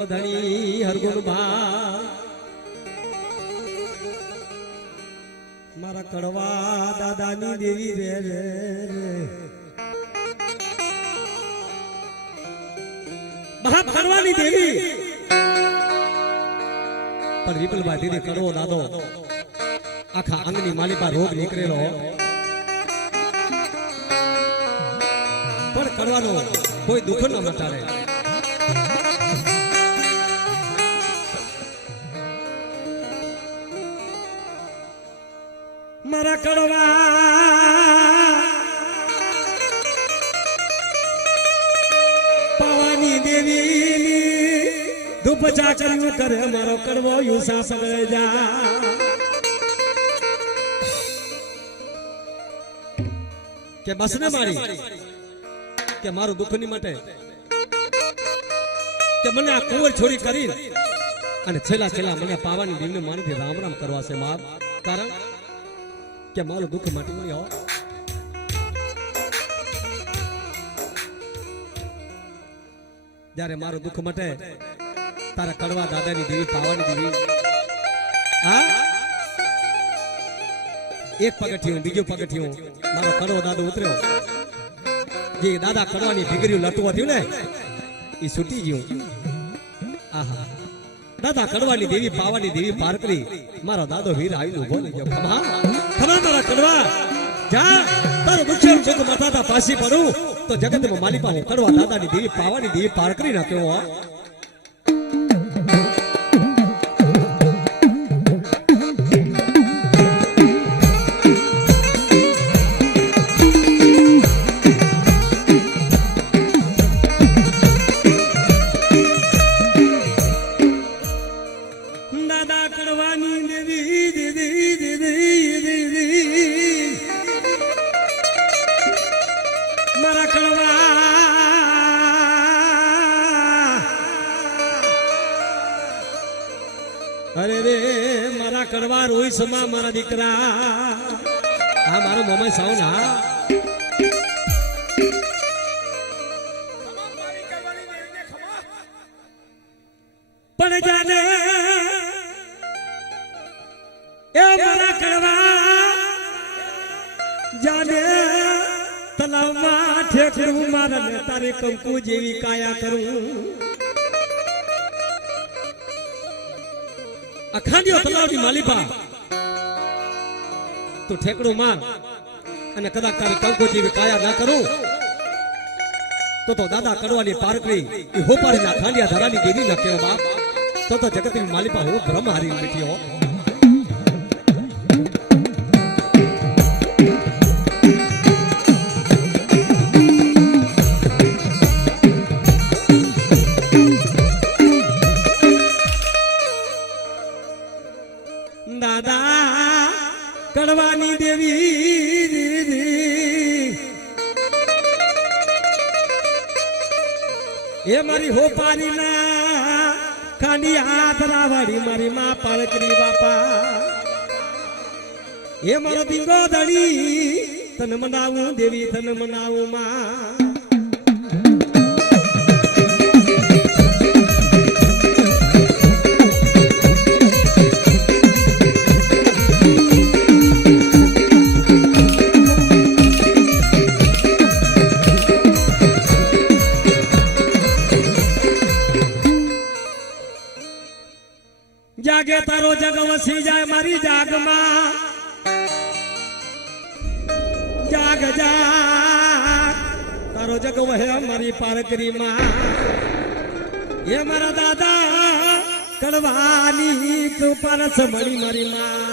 ધણી હરગુણ ભા મારા કડવા દાદાની દેવી રે રે મહા કડવાની દેવી પણ વિપલભાઈ દીદી કડવો દાદો આખા અંગની માલિકા રોગ નીકળેલો પણ કડવાનો કોઈ દુઃખ ન મટાડે. મારા કડવા પાવાની દેવી ધૂપ ચાકર્યું કરે મારો કડવો યુસા સગળે જા કે બસ ને મારી કે મારું દુઃખ ની માટે કે મને આ કુંવર છોડી કરી અને છેલ્લા મને પાવાની દેવીને માનીથી રામ રામ કરવા છે માર કારણ કે મારું દુઃખ માટે નહીં હો. જ્યારે મારું દુઃખ મટે તારા કડવા દાદાની દેવી પાવાની દેવી હા એક પગથિયું બીજું પગથિયું મારો કડવો દાદો ઉતર્યો જે દાદા કડવાની ભીગરીયું લટવો થયું ને એ છૂટી ગયું. આહા દાદા કડવાની દેવી પાવાની દેવી પાર કરી મારો દાદો વીર આવીને ઉભો થઈ ગયો. ખમા મારા કડવા જા તારો દુઃખ સુખ માથાતા પાસી પડું તો જગતમાં માલિકા હું કડવા દાદાની દેવી પાવાની દેવી પાર કરી નાખ્યો. દાદા કડવાની દેવી દેવી દેવી મારા કડવા અરે રે મારા કડવા રોઈ સમા મારા દીકરા હા મારો મોમાઈ સાવ ના પણ જાને એ મારા કડવા જાને તલાવમાં ઠેકડું મારા ને તારે કંકુ જેવી કાયા કરું અખાડ્યો તલાવની માલિકા તું ઠેકડું માર અને કદાચ તારે કંકુ જેવી કાયા ના કરું તો દાદા કડવાની પારકરી એ હોપારીના ખાંડિયા ધરાની દેવી ન કેવો બાપ તો જગતની માલિકા હું બ્રહ્મ હારી બેઠી હો. દાદા કડવાની દેવી એ મારી હોપારી ના ખાંડી હાથ રાવાડી મારી માં પારકરી બાપા એ મારો દીંગો દડી તને મનાવું દેવી તને મનાવું માં જાગે તારો જગ વસી જાય મારી જાગમાં જાગ જાગ તારો જગ વહે મારી પારકરીમાં એ મારા દાદા કડવાની કૃપા રસ મળી મારી માં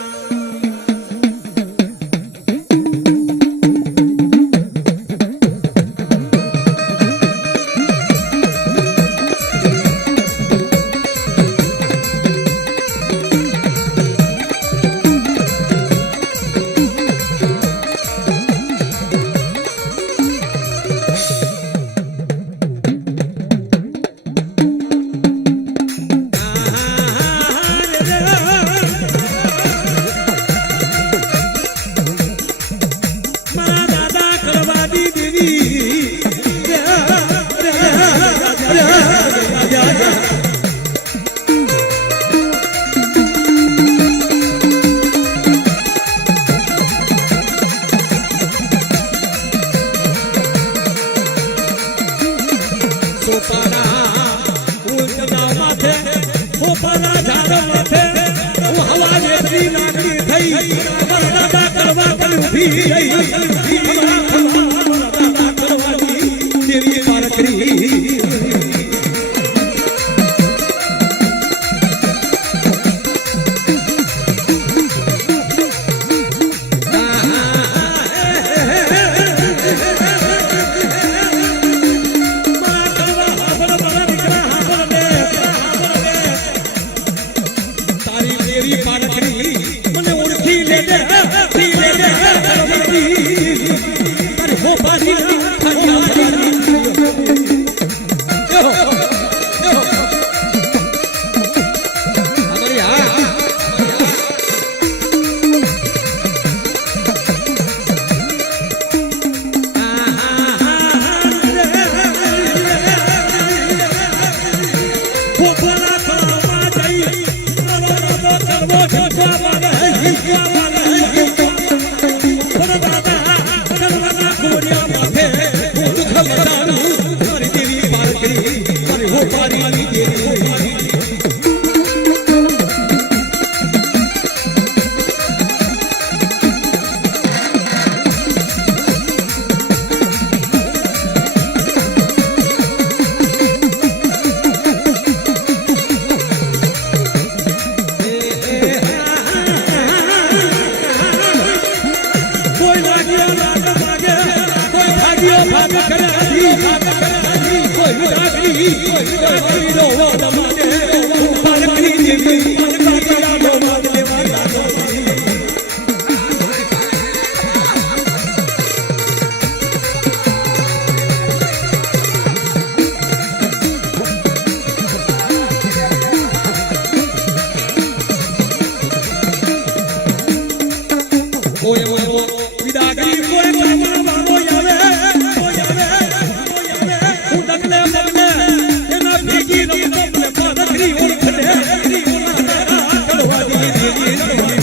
પોપાના ઝાડ માથે હું હવા જેટલી લાગણી થઈ મારા દાદા કરવા પણ ઊભી રહી દાદા કરવાની દેવી પારકરી Thank you.